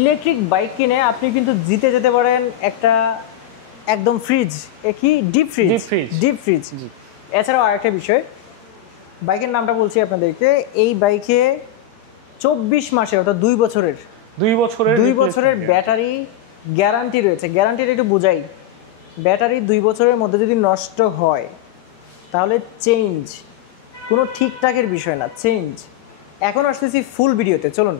Electric bike কিনে আপনি কিন্তু জিতে যেতে পারেন একটা একদম ফ্রিজ, কি ডিপ ফ্রিজ। এছাড়াও আরেকটা বিষয়, বাইকের নামটা বলছি আপনাদেরকে, এই বাইকে 24 মাসের অর্থাৎ 2 বছরের ব্যাটারি গ্যারান্টি রয়েছে। গ্যারান্টিটা একটু বোঝাই, ব্যাটারি 2 বছরের মধ্যে যদি নষ্ট হয় তাহলে চেঞ্জ, কোনো ঠিকঠাকের বিষয় না, চেঞ্জ। এখন আসতেছি ফুল ভিডিওতে, চলুন।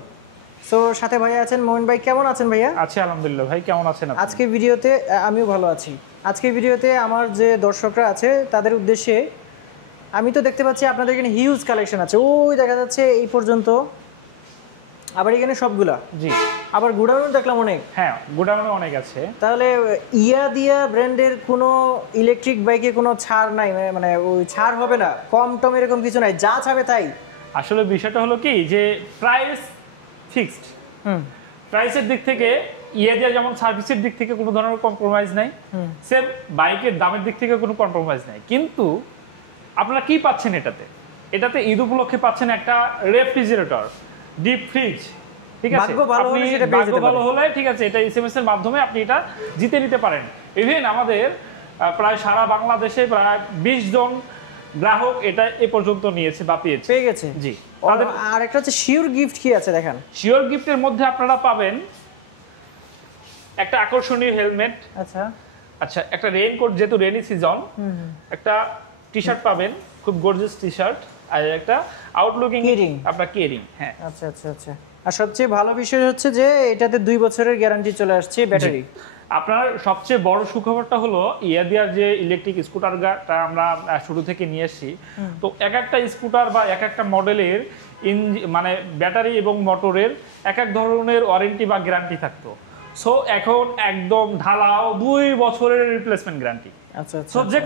সো সাথে ভাইয়া আছেন, মোমিন ভাই। কেমন আছেন ভাইয়া? আছি আলহামদুলিল্লাহ। ভাই কেমন আছেন আপনি? আজকে ভিডিওতে আমিও ভালো আছি। আজকে ভিডিওতে আমার যে দর্শকরা আছে তাদের উদ্দেশ্যে, আমি তো দেখতে পাচ্ছি আপনাদের এখানে হিউজ কালেকশন আছে, ওই দেখা যাচ্ছে এই পর্যন্ত, আবার এখানে সবগুলা। জি। আবার গোডাউনও দেখলাম অনেক। হ্যাঁ, গোডাউনে অনেক আছে। তাহলে দিয়া ব্র্যান্ডের কোনো ইলেকট্রিক বাইকে কোনো ছাড় নাই? মানে ওই ছাড় হবে না, কম টম এরকম কিছু নাই, যা ছাড়বে তাই? আসলে বিষয়টা হলো কি, যে প্রাইস ফিক্সড। প্রাইসের দিক থেকে দিয়া যেমন সার্ভিসের দিক থেকে কোনো ধরনের কম্প্রোমাইজ নাই, সেম বাইকের দামের দিক থেকে কোনো কম্প্রোমাইজ নাই। কিন্তু আপনারা কি পাচ্ছেন এটাতে ঈদ উপলক্ষে পাচ্ছেন একটা রেফ্রিজারেটর, ডিপ ফ্রিজ। ঠিক আছে, ভাগ্য ভালো হলে ঠিক আছে, এটা এসএমএস এর মাধ্যমে আপনি এটা জিতে নিতে পারেন। ইভেন আমাদের প্রায় সারা বাংলাদেশে প্রায় 20 জন গ্রাহক এটা এ পর্যন্ত নিয়েছে বা পেয়ে গেছে। জি। আর একটা হচ্ছে শিওর গিফট কি আছে দেখেন। শিওর গিফটের মধ্যে আপনারা পাবেন একটা আকর্ষণীয় হেলমেট, আচ্ছা একটা রেইনকোট, যেহেতু রেনি সিজন, একটা টি-শার্ট পাবেন, খুব গর্জিয়াস টি-শার্ট, আর একটা আউটলুকিং আপনার কেরিং। হ্যাঁ, আচ্ছা আচ্ছা আচ্ছা। আর সবচেয়ে ভালো বিষয় হচ্ছে যে এটাতে 2 বছরের গ্যারান্টি চলে আসছে ব্যাটারি। আপনার সবচেয়ে বড় সুখবরটা হলো ইয়াদিয়ার যে ইলেকট্রিক স্কুটারটা আমরা শুরু থেকে নিয়ে এসেছি, তো এক একটা স্কুটার বা এক একটা মডেলের মানে ব্যাটারি এবং মোটরের এক এক ধরনের ওয়ারেন্টি বা গ্যারান্টি থাকতো। সো এখন একদম ঢালাও 2 বছরের রিপ্লেসমেন্ট গ্যারান্টি। আচ্ছা আচ্ছা। সো যে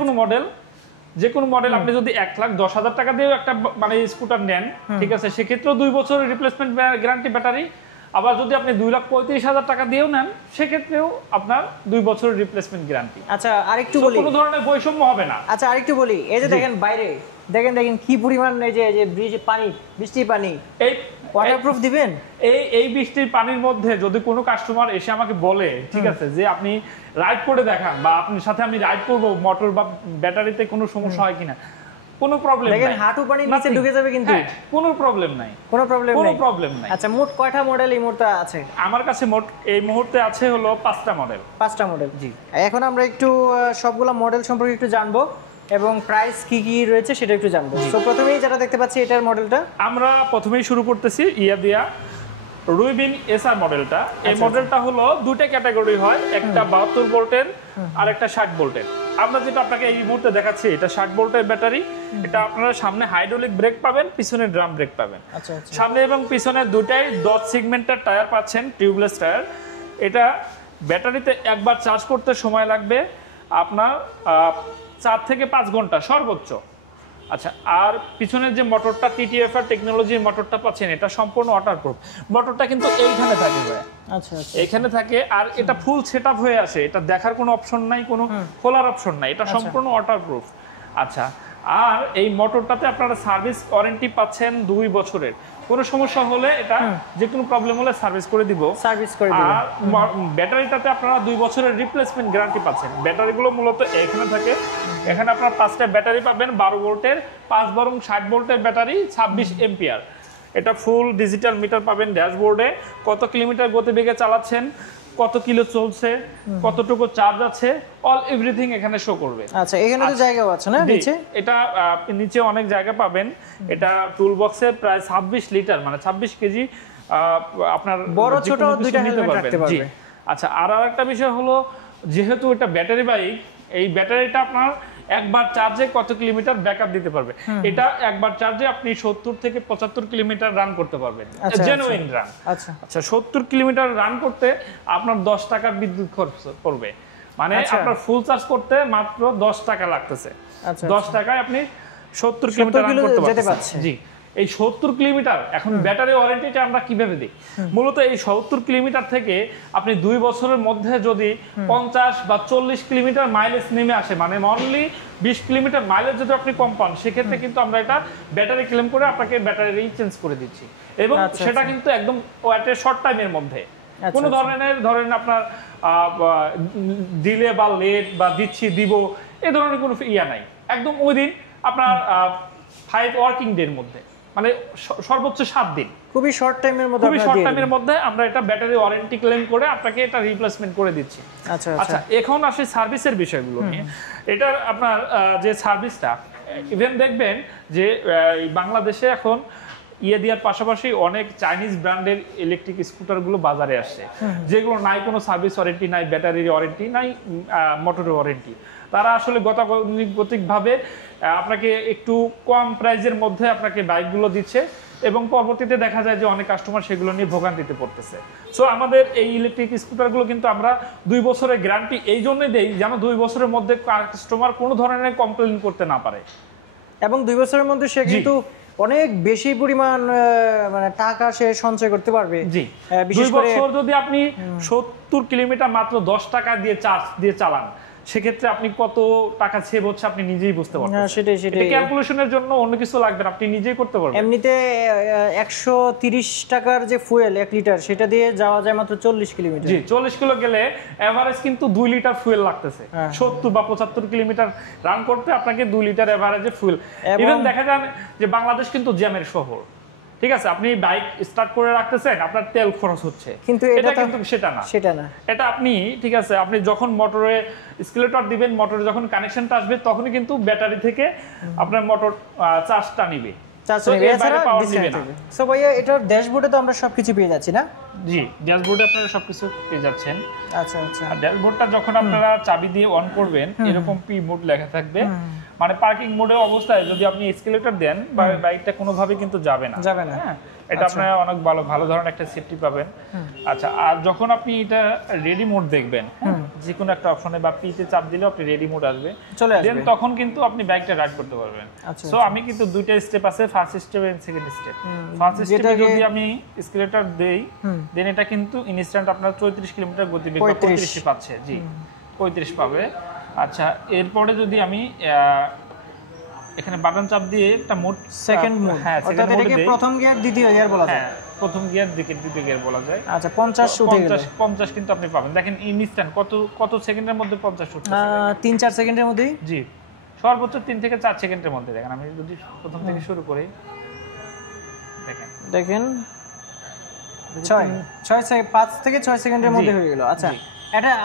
কোনো মডেল আপনি যদি 1,10,000 টাকা দিয়েও একটা মানে স্কুটার নেন, ঠিক আছে, সেক্ষেত্রেও 2 বছরের রিপ্লেসমেন্ট গ্যারান্টি ব্যাটারি। আবার যদি আপনি 2,35,000 টাকা দিয়েও নেন, সেক্ষেত্রেও আপনার 2 বছরের রিপ্লেসমেন্ট গ্যারান্টি। আচ্ছা আরেকটু বলি, কোনো ধরনের বৈষম্য হবে না। আচ্ছা আরেকটু বলি, এই যে দেখেন বাইরে, দেখেন কি পরিমাণ, এই যে ব্রিজে পানি, বৃষ্টির পানি, এই ওয়াটারপ্রুফ দিবেন? এই বৃষ্টির পানির মধ্যে যদি কোনো কাস্টমার এসে আমাকে বলে, ঠিক আছে, যে আপনি রাইড করে দেখান বা আপনার সাথে আমি রাইড করব, মোটর বা ব্যাটারিতে কোনো সমস্যা হয় কিনা, কোনো প্রবলেম নাই। দেখেন হাঁটু পানি নিচে ঢুকে যাবে কিন্তু কোনো প্রবলেম নাই, কোনো প্রবলেম নাই। আচ্ছা, মোট কয়টা মডেল এই মুহূর্তে আছে আমার কাছে? মোট এই মুহূর্তে আছে হলো 5টা মডেল। 5টা মডেল, জি। এখন আমরা একটু সবগুলা মডেল সম্পর্কে একটু জানবো এবং প্রাইস কি কি রয়েছে সেটা একটু জানবো। তো প্রথমেই যেটা দেখতে পাচ্ছি, এটার মডেলটা আমরা প্রথমেই শুরু করতেছি ইয়াদিয়া রুইবিন এসআর মডেলটা। এই মডেলটা হলো দুটো ক্যাটাগরি হয়, একটা 72 ভোল্টের আর একটা 60 ভোল্টের। আমরা যেটা আপনাকে এই মুহূর্তে দেখাচ্ছি, এটা 60 ভোল্টের ব্যাটারি। এটা আপনারা সামনে হাইড্রোলিক ব্রেক পাবেন, পিছনে ড্রাম ব্রেক পাবেন। আচ্ছা আচ্ছা। সামনে এবং পিছনে দুটাই 10 সেগমেন্টের টায়ার পাচ্ছেন, টিউবলেস টায়ার। এটা ব্যাটারিতে একবার চার্জ করতে সময় লাগবে আপনার 4 থেকে 5 ঘন্টা সর্বোচ্চ। আচ্ছা, আর পিছনের যে মোটরটা টিটিএফআর টেকনোলজির মোটরটা পাচ্ছেন, এটা সম্পূর্ণ ওয়াটারপ্রুফ। মোটরটা কিন্তু এইখানে থাকে ভাই। আচ্ছা আচ্ছা, এইখানে থাকে, আর এটা ফুল সেটআপ হয়ে আসে। এটা দেখার কোনো অপশন নাই, কোনো খোলার অপশন নাই, এটা সম্পূর্ণ ওয়াটারপ্রুফ। আচ্ছা, আর এই মোটরটাতে আপনারা সার্ভিস ওয়ারেন্টি পাচ্ছেন 2 বছরের। কোনো সমস্যা হলে এটা যে কোনো প্রবলেম হলে সার্ভিস করে দিব। আর ব্যাটারিটাতে আপনারা 2 বছরের রিপ্লেসমেন্ট গ্যারান্টি পাচ্ছেন। ব্যাটারিগুলো মূলত এখানে থাকে। এখানে আপনারা 5টা ব্যাটারি পাবেন, 12 ভোল্টের, 5 বরং 60 ভোল্টের ব্যাটারি, 26 এম্পিয়ার। এটা ফুল ডিজিটাল মিটার পাবেন ড্যাশবোর্ডে, কত কিলোমিটার গতিবেগে চালাচ্ছেন, কত কিলো চলছে, কতটুকু চার্জ আছে, অল এভরিথিং এখানে শো করবে। আচ্ছা, এখানে তো জায়গাও আছে না নিচে? এটা নিচে অনেক জায়গা পাবেন। এটা টুল বক্সে প্রায় 26 লিটার, মানে 26 কেজি আপনার বড় ছোট দুইটা হেলমেট রাখতে পারবে। আচ্ছা, আর একটা বিষয় হলো, যেহেতু এটা ব্যাটারি বাইক, এই ব্যাটারিটা আপনার একবার চার্জে কত কিলোমিটার ব্যাকআপ দিতে পারবে। এটা একবার চার্জে আপনি 70 থেকে 75 কিলোমিটার রান করতে পারবেন, জেনুইন রান। আচ্ছা আচ্ছা, 70 কিলোমিটার রান করতে আপনার 10 টাকার বিদ্যুৎ খরচ পড়বে, মানে আপনার ফুল চার্জ করতে মাত্র 10 টাকা লাগতেছে। 10 টাকায় আপনি 70 কিলোমিটার রান করতে পারছেন। জি, এই 70 কিলোমিটার এখন ব্যাটারি ওয়ারেন্টিটা আমরা কিভাবে দিই? মূলত এই 70 কিলোমিটার থেকে আপনি 2 বছরের মধ্যে যদি 50 বা 40 কিলোমিটার মাইলেজ নেমে আসে, মানে অনলি 20 কিলোমিটার মাইলেজ যদি আপনি কম পান, সেক্ষেত্রে কিন্তু আমরা এটা ব্যাটারি ক্লেম করে আপনাকে ব্যাটারি চেঞ্জ করে দিচ্ছি, এবং সেটা কিন্তু একদম ওয়াটের শর্ট টাইমের মধ্যে। কোনো ধরনের ধরেন আপনার ডিলে বা লেট বা দিচ্ছি দিব এই ধরনের কোনো ইয়া নাই, একদম ওই দিন আপনার 5 ওয়ার্কিং ডে এর মধ্যে, মানে সর্বোচ্চ 7 দিন, খুবই শর্ট টাইমের মধ্যে, খুবই শর্ট টাইমের মধ্যে আমরা এটা ব্যাটারি ওয়ারেন্টি ক্লেম করে আপনাকে এটা রিপ্লেসমেন্ট করে দিচ্ছি। আচ্ছা আচ্ছা, এখন আসি সার্ভিসের বিষয়গুলো নিয়ে। এটার আপনার যে সার্ভিসটা, ইভেন দেখবেন যে বাংলাদেশে এখন দেওয়ার পাশাপাশি অনেক চাইনিজ ব্র্যান্ডের ইলেকট্রিক স্কুটারগুলো বাজারে আসছে, যেগুলো নাই কোনো সার্ভিস ওয়ারেন্টি, নাই ব্যাটারির ওয়ারেন্টি, নাই মোটরের ওয়ারেন্টি। তারা আসলে গতানুগতিকভাবে আপনাকে একটু কম প্রাইজের মধ্যে আপনাকে বাইকগুলো দিচ্ছে এবং পরবর্তীতে দেখা যায় যে অনেক কাস্টমার সেগুলো নিয়ে ভোগান্তিতে পড়তেছে। সো আমাদের এই ইলেকট্রিক স্কুটারগুলো কিন্তু আমরা 2 বছরের গ্যারান্টি এই জন্যই দেই যেন 2 বছরের মধ্যে কাস্টমার কোনো ধরনের কমপ্লেইন করতে না পারে, এবং 2 বছরের মধ্যে সে কিন্তু অনেক বেশি পরিমাণ মানে টাকা সে সঞ্চয় করতে পারবে। জি, বিশেষ 2 বছর যদি আপনি 70 কিলোমিটার মাত্র 10 টাকা দিয়ে চার্জ দিয়ে চালান, সেক্ষেত্রে আপনি কত টাকা সেভ হচ্ছে আপনি নিজেই বুঝতে পারবেন। সেটাই ক্যালকুলেশনের জন্য অন্য কিছু লাগবে না, আপনি নিজেই করতে পারবেন। এমনিতে 130 টাকার যে ফুয়েল 1 লিটার, সেটা দিয়ে যাওয়া যায় মাত্র 40 কিলোমিটার। জি, 40 কিলো গেলে এভারেজ কিন্তু 2 লিটার ফুয়েল লাগতেছে। 70 বা 75 কিলোমিটার রান করতে আপনাকে 2 লিটার এভারেজে ফুয়েল। ইভেন দেখা যায় যে বাংলাদেশ কিন্তু জ্যামের শহর, ঠিক আছে, আপনি বাইক স্টার্ট করে রাখতেছেন, আপনার তেল খরচ হচ্ছে, কিন্তু এটা কিন্তু সেটা না। এটা আপনি ঠিক আছে, আপনি যখন মোটরে স্কেলেটর দিবেন, মোটরে যখন কানেকশনটা আসবে, তখনই কিন্তু ব্যাটারি থেকে আপনার মোটর চার্জটা নিবে। সো ভাইয়া, এটার ড্যাশবোর্ডে তো আমরা সবকিছু পেয়ে যাচ্ছি না? জি, ড্যাশবোর্ডে আপনারা সবকিছু পেয়ে যাচ্ছেন। আচ্ছা আচ্ছা। আর ড্যাশবোর্ডটা যখন আপনারা চাবি দিয়ে অন করবেন, এরকম পি মোড লেখা থাকবে, মানে পার্কিং মোডে অবস্থায় যদি আপনি এসকেলেটর দেন, বাইকটা কোনোভাবে কিন্তু যাবে না। হ্যাঁ, এটা আপনারা অনেক ভালো ধরনের একটা সেফটি পাবেন। আচ্ছা, আর যখন আপনি এটা রেডি মোড দেখবেন, যে কোনো একটা অপশনে বা পিতে চাপ দিলে আপনি রেডি মোড আসবে, দেন তখন কিন্তু আপনি বাইকটা রাইড করতে পারবেন। সো আমি কিন্তু 2টা স্টেপ আছে, first step and second step. First স্টেপে যদি আমি এসকেলেটর দেই, দেন এটা কিন্তু ইনস্ট্যান্ট আপনার 34 কিলোমিটার গতিবেগ বা 35 পাচ্ছে। জি, 35 পাবে। আচ্ছা, এরপরে যদি আমি এখানে বাটন চাপ দিয়ে একটা মোড, সেকেন্ড মোড, হ্যাঁ, অর্থাৎ এটাকে প্রথম গিয়ার, দ্বিতীয় গিয়ার বলা যায়। প্রথম গিয়ার, দ্বিতীয় গিয়ার বলা যায়। আচ্ছা, 50 উঠে গেল। 50 কিন্তু আপনি পাবেন। দেখেন ইনস্ট্যান্ট কত সেকেন্ডের মধ্যে 50 উঠছে? 3-4 সেকেন্ডের মধ্যেই। জি, সর্বোচ্চ 3 থেকে 4 সেকেন্ডের মধ্যে। দেখেন আমি যদি প্রথম থেকে শুরু করি, দেখেন 5 থেকে 6 সেকেন্ডের মধ্যে হয়ে গেল। আচ্ছা,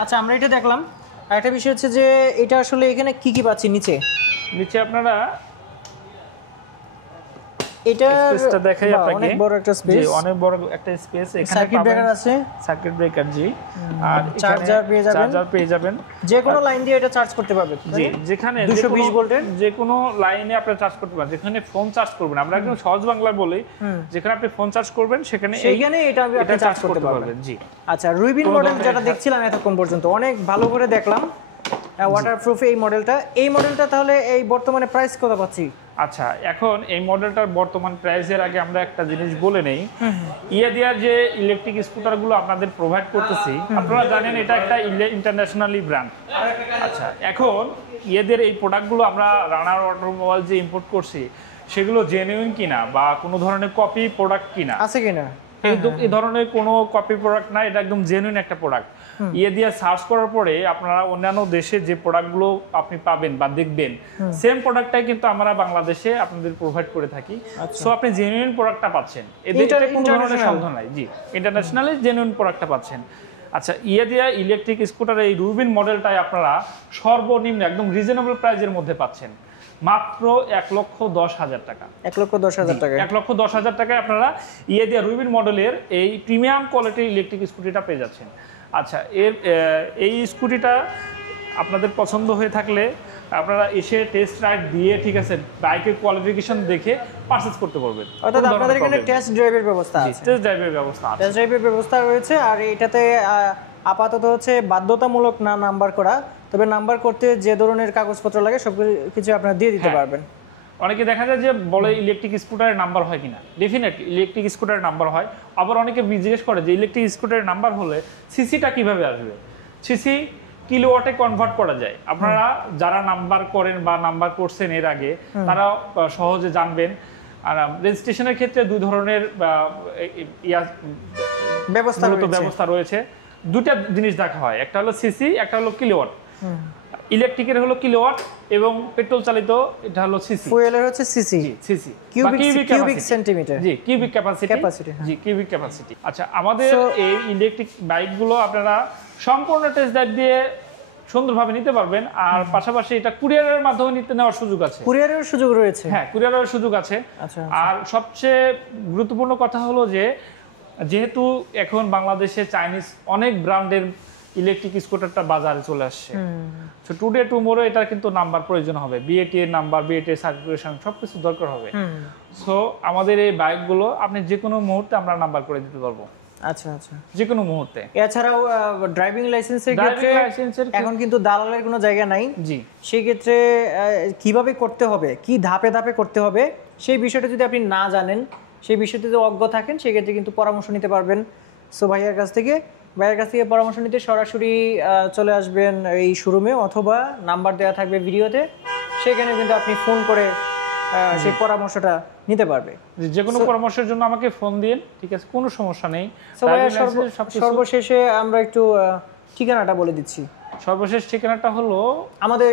আচ্ছা, আমরা এটা দেখলাম। আরেকটা বিষয় হচ্ছে যে এটা আসলে এখানে কি পাচ্ছি নিচে আপনারা এটা স্পেসটা দেখাই আপনাকে, অনেক বড় একটা স্পেস। জি, অনেক বড় একটা স্পেস। এখানে সার্কিট ব্রেকার আছে, সার্কিট ব্রেকার, জি, আর চার্জার পেয়ে যাবেন, যে কোনো লাইন দিয়ে এটা চার্জ করতে পারবেন। জি, যেখানে 220 ভোল্টের যে কোনো লাইনে আপনি চার্জ করতে পারবেন। যেখানে ফোন চার্জ করবেন, আমরা একদম সহজ বাংলা বলি, যেখানে আপনি ফোন চার্জ করবেন সেখানে এটা আপনি চার্জ করতে পারবেন। জি। আচ্ছা, রুবিন মডেল যেটা দেখছিলাম এতক্ষণ পর্যন্ত, অনেক ভালো করে দেখলাম, ওয়াটারপ্রুফ এই মডেলটা তাহলে এই বর্তমানে প্রাইস কত পাচ্ছি? আচ্ছা, এখন এই মডেলটার বর্তমান প্রাইসের আগে আমরা একটা জিনিস বলে নেই। ইয়াদিয়ার যে ইলেকট্রিক স্কুটারগুলো আপনাদের প্রোভাইড করতেছি, আপনারা জানেন এটা একটা ইন্টারন্যাশনালি ব্র্যান্ড। আচ্ছা, এখন ইয়াদের এই প্রোডাক্টগুলো আমরা রানার অটোমোবাইল যে ইম্পোর্ট করছি, সেগুলো জেনুইন কিনা বা কোনো ধরনের কপি প্রোডাক্ট কিনা আছে কিনা, এই ধরনের কোনো কপি প্রোডাক্ট না, এটা একদম জেনুইন একটা প্রোডাক্ট। দিয়ে সার্চ করার পরে আপনারা অন্যান্য দেশে যে প্রোডাক্টগুলো আপনি পাবেন বা দেখবেন, সেম প্রোডাক্টটাই কিন্তু আমরা বাংলাদেশে আপনাদের প্রোভাইড করে থাকি। সো আপনি জেনুইন প্রোডাক্টটা পাচ্ছেন, এদের কোনো ধরনের সন্দেহ নাই। জি, ইন্টারন্যাশনালি জেনুইন প্রোডাক্টটা পাচ্ছেন। আচ্ছা, দিয়া ইলেকট্রিক স্কুটারের এই রুবিন মডেলটাই আপনারা সর্বনিম্ন একদম রিজনেবল প্রাইসের মধ্যে পাচ্ছেন, মাত্র 1,10,000 টাকা। 1,10,000 টাকা। 1,10,000 টাকায় আপনারা দিয়া রুবিন মডেলের এই প্রিমিয়াম কোয়ালিটির ইলেকট্রিক স্কুটিটা পেয়ে যাচ্ছেন। আচ্ছা, এই স্কুটিটা আপনাদের পছন্দ হয়ে থাকলে আপনারা এসে টেস্ট রাইড দিয়ে, ঠিক আছে, বাইকের কোয়ালিফিকেশন দেখে পারচেজ করতে পারবেন। অর্থাৎ আপনাদের এখানে টেস্ট ড্রাইভের ব্যবস্থা আছে? টেস্ট ড্রাইভের ব্যবস্থা আছে। টেস্ট ড্রাইভের ব্যবস্থা রয়েছে। আর এটাতে আপাতত হচ্ছে বাধ্যতামূলক না নাম্বার করা, তবে নাম্বার করতে যে ধরনের কাগজপত্র লাগে সব কিছু আপনারা দিয়ে দিতে পারবেন। অনেকে দেখা যায় যে বলে ইলেকট্রিক স্কুটারের নাম্বার হয় কিনা, ডেফিনেটলি ইলেকট্রিক স্কুটারের নাম্বার হয়। আবার অনেকে জিজ্ঞেস করে যে ইলেকট্রিক স্কুটারের নাম্বার হলে সিসিটা কিভাবে আসবে। সিসি কিলোওয়াটে কনভার্ট করা যায়। আপনারা যারা নাম্বার করেন বা নাম্বার করছেন এর আগে, তারা সহজে জানবেন। আর রেজিস্ট্রেশনের ক্ষেত্রে 2 ধরনের ব্যবস্থা রয়েছে। দুটা জিনিস দেখা হয়, একটা হলো সিসি, একটা হলো কিলোওয়াট। ইলেকট্রিকের হলো কিলোওয়াট এবং পেট্রোল চালিত এটা হলো সিসি। ফুয়েলের হচ্ছে সিসি, সিসি কিউবিক সেন্টিমিটার। জি, কিউবিক ক্যাপাসিটি। জি, কিউবিক ক্যাপাসিটি। আচ্ছা, আমাদের এই ইলেকট্রিক বাইকগুলো আপনারা সম্পূর্ণ টেস্ট ড্রাইভ দিয়ে সুন্দরভাবে নিতে পারবেন। আর পাশাপাশি এটা কুরিয়ারের মাধ্যমে নেওয়ার সুযোগ আছে। কুরিয়ারের সুযোগ রয়েছে? হ্যাঁ, কুরিয়ারের সুযোগ আছে। আচ্ছা। আর সবচেয়ে গুরুত্বপূর্ণ কথা হলো যে যেহেতু এখন বাংলাদেশে চাইনিজ অনেক ব্র্যান্ডের ইলেকট্রিক স্কুটারটা বাজারে চলে আসছে, সো টুডে টুমোরো এটা কিন্তু নাম্বার প্রয়োজন হবে, বিএটি এর নাম্বার, বিএটি এর সার্টিফিকেশন সবকিছু দরকার হবে। সো আমাদের এই বাইকগুলো আপনি যে কোনো মুহূর্তে আমরা নাম্বার করে দিতে পারবো। আচ্ছা আচ্ছা, যে কোনো মুহূর্তে। এছাড়াও ড্রাইভিং লাইসেন্সের ক্ষেত্রে এখন কিন্তু দালালের কোনো জায়গা নাই। জি, সেই ক্ষেত্রে কিভাবে করতে হবে, কি ধাপে ধাপে করতে হবে, সেই বিষয়টা যদি আপনি না জানেন, সেই বিষয়তে যদি অজ্ঞ থাকেন, সেক্ষেত্রে কিন্তু পরামর্শ নিতে পারবেন সো ভাইয়ের কাছ থেকে। ভাইয়ের কাছ থেকে পরামর্শ নিতে সরাসরি চলে আসবেন এই শোরুমে, অথবা নাম্বার দেওয়া থাকবে ভিডিওতে, সেখানে কিন্তু আপনি ফোন করে সেই পরামর্শটা নিতে পারবে। যে কোনো পরামর্শের জন্য আমাকে ফোন দিন, ঠিক আছে, কোনো সমস্যা নেই। সর্বশেষে আমরা একটু ঠিকানাটা বলে দিচ্ছি। সর্বশেষ ঠিকানাটা হলো আমাদের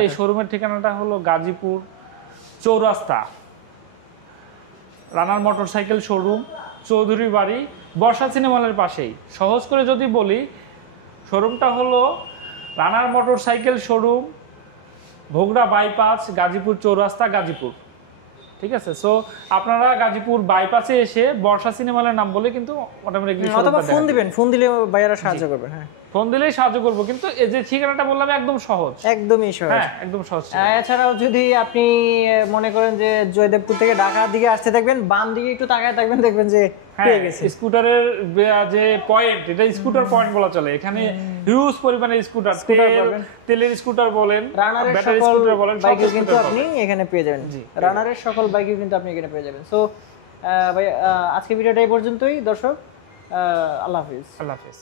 এই শোরুমের ঠিকানাটা হলো গাজীপুর চৌরাস্তা, রানার মোটরসাইকেল শোরুম, চৌধুরী বাড়ি, বর্ষা সিনেমলের পাশেই। সহজ করে যদি বলি, শোরুমটা হলো রানার motorcycle showroom, Bhogra bypass, Gazipur Chowrasta, Gazipur. ঠিক আছে, সো আপনারা গাজীপুর বাইপাসে এসে বর্ষা সিনেমলের নাম বলে কিন্তু অটোমেটিক্যালি অথবা ফোন দিবেন, ফোন দিলে ভাইয়ারা সাহায্য করবে। হ্যাঁ, ফোন দিলেই সাহায্য করবো, কিন্তু এই যে ঠিকানাটা বললাম একদম সহজ, একদমই সহজ। হ্যাঁ, একদম সহজ। এছাড়াও যদি আপনি মনে করেন যে জয়দেবপুর থেকে ঢাকার দিকে আসতে থাকবেন, বাম দিকে একটু তাকায় থাকবেন, দেখবেন যে পেয়ে গেছে স্কুটারের যে পয়েন্ট, এটা স্কুটার পয়েন্ট বলা চলে। এখানে হিউজ পরিমাণে স্কুটার, তেলের স্কুটার বলেন, ব্যাটারি স্কুটার বলেন, বাইকও কিন্তু আপনি এখানে পেয়ে যাবেন। রানারের সকল বাইকও কিন্তু আপনি এখানে পেয়ে যাবেন। সো ভাই, আজকে ভিডিওটা এই পর্যন্তই দর্শক। আল্লাহ হাফেজ। আল্লাহ হাফেজ।